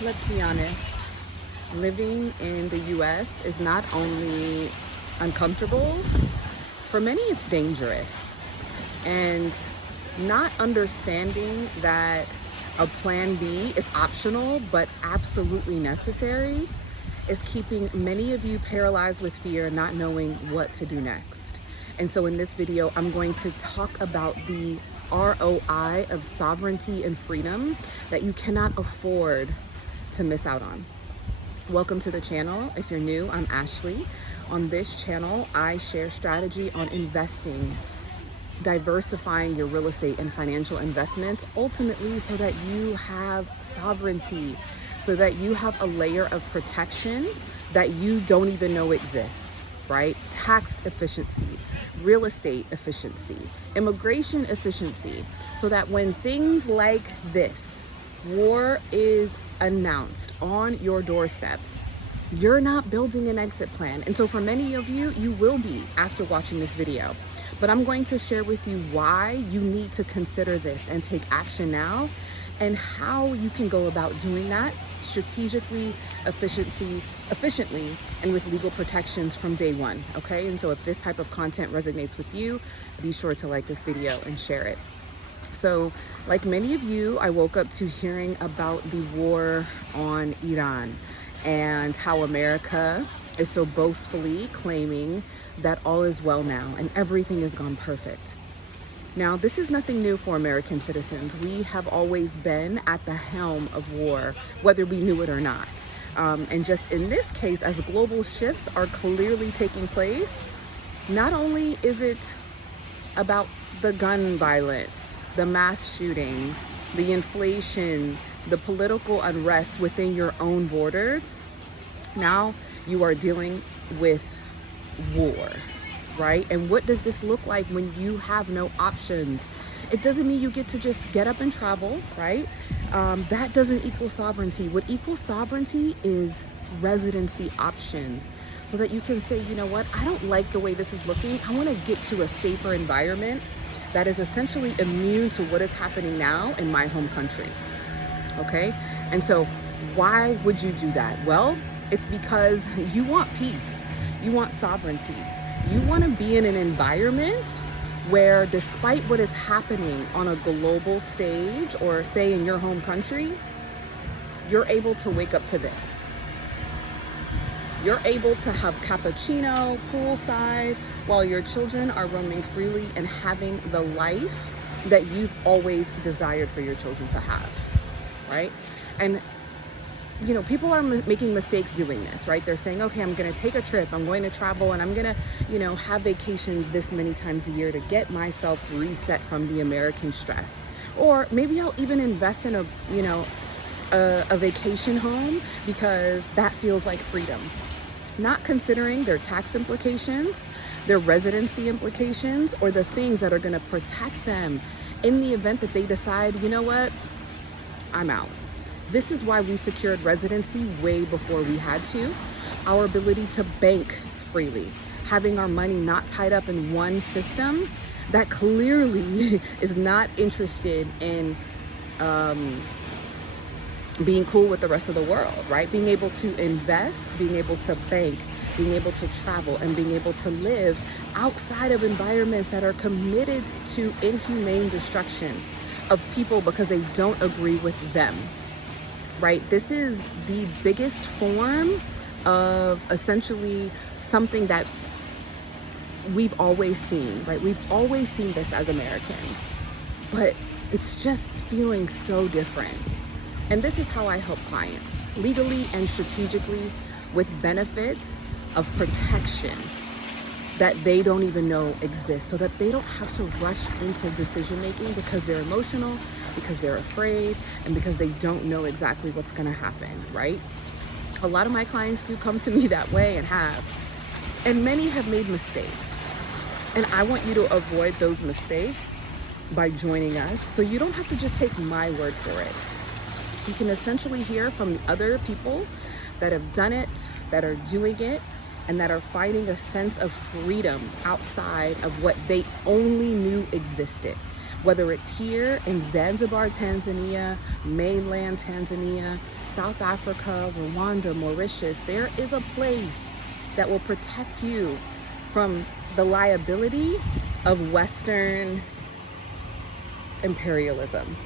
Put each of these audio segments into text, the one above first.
Let's be honest, living in the US is not only uncomfortable, for many it's dangerous. And not understanding that a plan B is optional but absolutely necessary is keeping many of you paralyzed with fear, not knowing what to do next. And so in this video, I'm going to talk about the ROI of sovereignty and freedom that you cannot afford to miss out on. Welcome to the channel. If you're new, I'm Ashley. On this channel, I share strategy on investing, diversifying your real estate and financial investments, ultimately so that you have sovereignty, so that you have a layer of protection that you don't even know exists, right? Tax efficiency, real estate efficiency, immigration efficiency, so that when things like this, war is announced on your doorstep, you're not building an exit plan. And so for many of you, you will be after watching this video. But I'm going to share with you why you need to consider this and take action now, and how you can go about doing that strategically, efficiently, and with legal protections from day one, okay? And so if this type of content resonates with you, be sure to like this video and share it. So, like many of you, I woke up to hearing about the war on Iran and how America is so boastfully claiming that all is well now and everything has gone perfect. Now, this is nothing new for American citizens. We have always been at the helm of war, whether we knew it or not. And just in this case, as global shifts are clearly taking place, not only is it about the gun violence, the mass shootings, the inflation, the political unrest within your own borders, now you are dealing with war, right? And what does this look like when you have no options? It doesn't mean you get to just get up and travel, right? That doesn't equal sovereignty. What equals sovereignty is residency options, so that you can say, you know what, I don't like the way this is looking. I want to get to a safer environment that is essentially immune to what is happening now in my home country, okay? And so why would you do that? Well, it's because you want peace, you want sovereignty, you want to be in an environment where, despite what is happening on a global stage, or say in your home country, you're able to wake up to this. You're able to have cappuccino poolside while your children are roaming freely and having the life that you've always desired for your children to have, right? And you know, people are making mistakes doing this, right? They're saying, okay, I'm going to take a trip, I'm going to travel, and I'm going to, you know, have vacations this many times a year to get myself reset from the American stress. Or maybe I'll even invest in a vacation home because that feels like freedom. Not considering their tax implications, their residency implications, or the things that are going to protect them in the event that they decide, you know what, I'm out. This is why we secured residency way before we had to. Our ability to bank freely, having our money not tied up in one system that clearly is not interested in being cool with the rest of the world, right? Being able to invest, being able to bank, being able to travel, and being able to live outside of environments that are committed to inhumane destruction of people because they don't agree with them, right? This is the biggest form of essentially something that we've always seen, right? We've always seen this as Americans, but it's just feeling so different. And this is how I help clients, legally and strategically, with benefits of protection that they don't even know exist, so that they don't have to rush into decision making because they're emotional, because they're afraid, and because they don't know exactly what's gonna happen, right? A lot of my clients do come to me that way, and many have made mistakes. And I want you to avoid those mistakes by joining us, so you don't have to just take my word for it. You can essentially hear from the other people that have done it, that are doing it, and that are finding a sense of freedom outside of what they only knew existed. Whether it's here in Zanzibar, Tanzania, mainland Tanzania, South Africa, Rwanda, Mauritius, there is a place that will protect you from the liability of Western imperialism.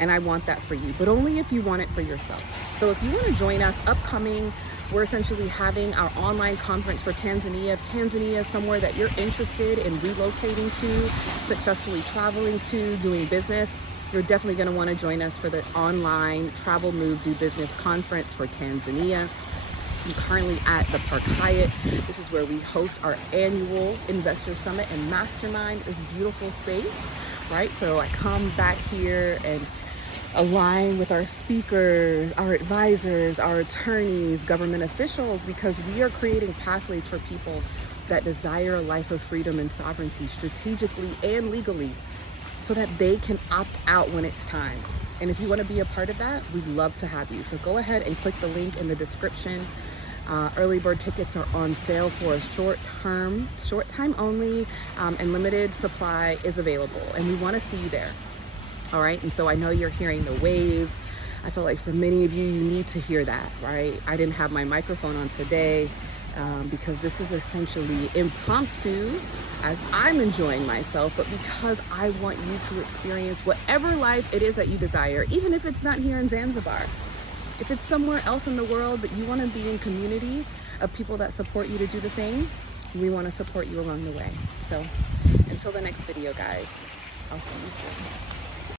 And I want that for you, but only if you want it for yourself. So if you want to join us upcoming, we're essentially having our online conference for Tanzania. If Tanzania is somewhere that you're interested in relocating to, successfully traveling to, doing business, you're definitely going to want to join us for the online Travel, Move, Do Business conference for Tanzania. I'm currently at the Park Hyatt. This is where we host our annual investor summit and mastermind. This beautiful space, right? So I come back here and align with our speakers, our advisors, our attorneys, government officials, because we are creating pathways for people that desire a life of freedom and sovereignty strategically and legally so that they can opt out when it's time. And if you want to be a part of that, we'd love to have you. So go ahead and click the link in the description. Early bird tickets are on sale for a short time only, and limited supply is available. And we want to see you there. All right. And so I know you're hearing the waves. I feel like for many of you, you need to hear that, right? I didn't have my microphone on today because this is essentially impromptu as I'm enjoying myself, but because I want you to experience whatever life it is that you desire, even if it's not here in Zanzibar. If it's somewhere else in the world, but you want to be in community of people that support you to do the thing, we want to support you along the way. So until the next video, guys, I'll see you soon.